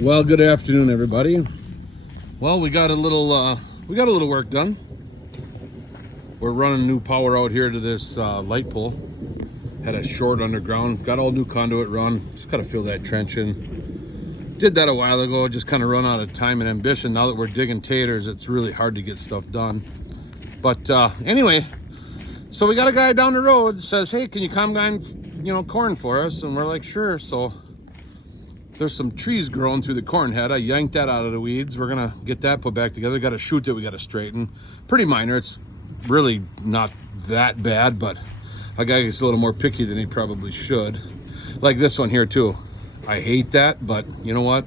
Well, good afternoon, everybody. Well, we got a little work done. We're running new power out here to this light pole. Had a short underground. Got all new conduit run. Just got to fill that trench in. Did that a while ago. Just kind of run out of time and ambition. Now that we're digging taters, it's really hard to get stuff done. But anyway, so we got a guy down the road says, "Hey, can you combine, corn for us?" And we're like, "Sure." So there's some trees growing through the corn head. I yanked that out of the weeds. We're gonna get that put back together. Got a chute that we got to straighten. Pretty minor. It's really not that bad, but a guy gets a little more picky than he probably should. Like this one here too. I hate that, but you know what?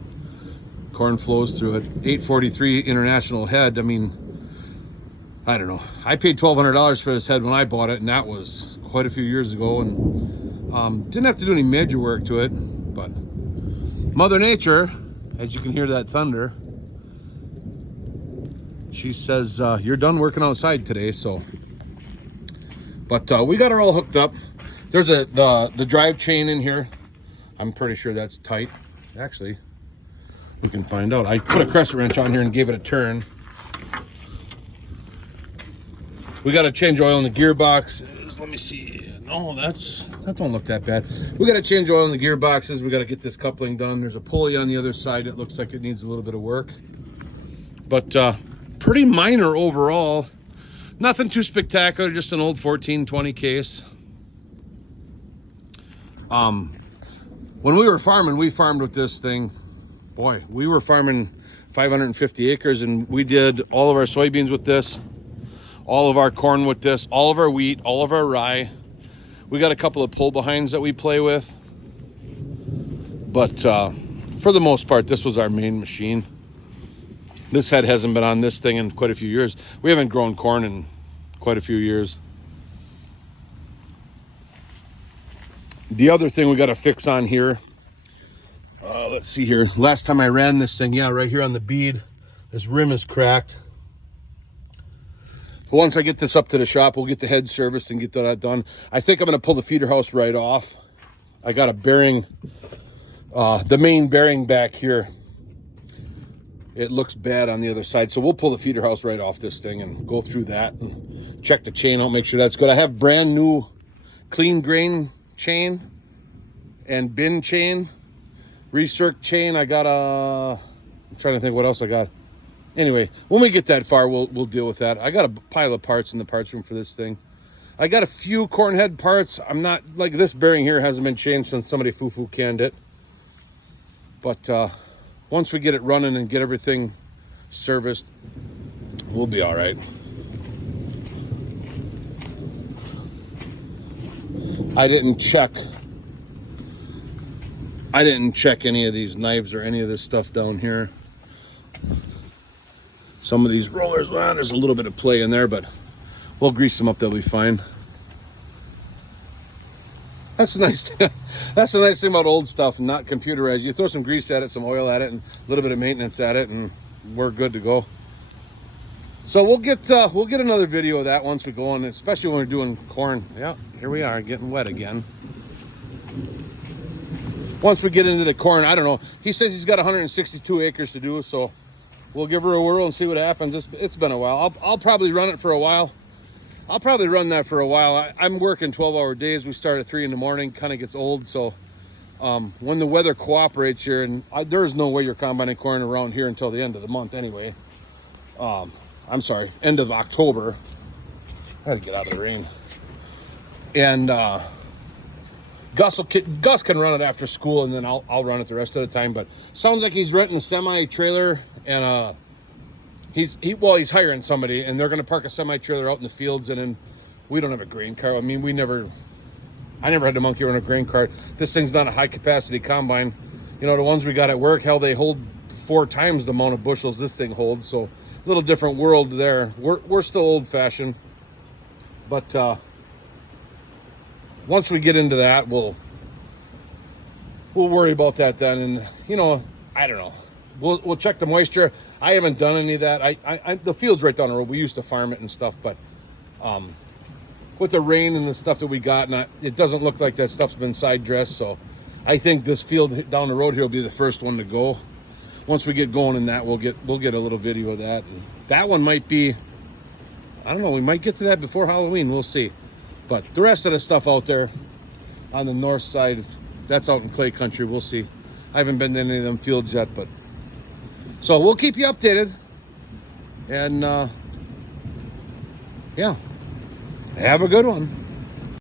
Corn flows through it. 843 International head. I mean, I don't know. I paid $1,200 for this head when I bought it, and that was quite a few years ago, and didn't have to do any major work to it, but Mother Nature, as you can hear that thunder, she says, you're done working outside today, so. But we got her all hooked up. There's the drive chain in here. I'm pretty sure that's tight. Actually, we can find out. I put a crescent wrench on here and gave it a turn. We got to change oil in the gearbox. Let me see. No, that don't look that bad. We got to change oil in the gearboxes. We got to get this coupling done. There's a pulley on the other side. It looks like it needs a little bit of work, but pretty minor overall. Nothing too spectacular. Just an old 1420 case. When we were farming, we farmed with this thing. Boy, we were farming 550 acres, and we did all of our soybeans with this, all of our corn with this, all of our wheat, all of our rye. We got a couple of pull behinds that we play with, but for the most part, this was our main machine. This head hasn't been on this thing in quite a few years. We haven't grown corn in quite a few years. The other thing we got to fix on here, let's see here. Last time I ran this thing, yeah, right here on the bead, this rim is cracked. Once I get this up to the shop, we'll get the head serviced and get that done. I think I'm going to pull the feeder house right off. I got a bearing, the main bearing back here. It looks bad on the other side. So we'll pull the feeder house right off this thing and go through that and check the chain out, make sure that's good. I have brand new clean grain chain and bin chain, recirc chain. I got I'm trying to think what else I got. Anyway, when we get that far, we'll deal with that. I got a pile of parts in the parts room for this thing. I got a few corn head parts. I'm not, like this bearing here hasn't been changed since somebody foo-foo canned it. But once we get it running and get everything serviced, we'll be all right. I didn't check any of these knives or any of this stuff down here. Some of these rollers, well, there's a little bit of play in there, but we'll grease them up. They'll be fine. That's a nice that's the nice thing about old stuff, not computerized. You throw some grease at it, some oil at it, and a little bit of maintenance at it, and we're good to go. So we'll get another video of that once we go on, especially when we're doing corn. Yeah, here we are getting wet again. Once we get into the corn, I don't know. He says he's got 162 acres to do, so we'll give her a whirl and see what happens. It's been a while. I'll probably run it for a while. I'll probably run that for a while. I'm working 12-hour days. We start at 3 in the morning. Kind of gets old. So when the weather cooperates here, and there's no way you're combining corn around here until the end of the month anyway. I'm sorry, end of October. I gotta get out of the rain. And Gus can run it after school, and then I'll run it the rest of the time. But sounds like he's renting a semi-trailer, and he's hiring somebody, and they're going to park a semi-trailer out in the fields. And then we don't have a grain cart. I mean, I never had to monkey around a grain cart. This thing's not a high-capacity combine. You know, the ones we got at work, hell, they hold 4 times the amount of bushels this thing holds. So a little different world there. We're still old-fashioned, but once we get into that, we'll worry about that then. And I don't know. We'll check the moisture. I haven't done any of that. The field's right down the road. We used to farm it and stuff, but with the rain and the stuff that we got, it doesn't look like that stuff's been side dressed. So I think this field down the road here will be the first one to go. once we get going in that, we'll get a little video of that. And that one might be, I don't know, we might get to that before Halloween. We'll see. But the rest of the stuff out there on the north side, that's out in clay country. We'll see. I haven't been to any of them fields yet, but so we'll keep you updated. And yeah, have a good one.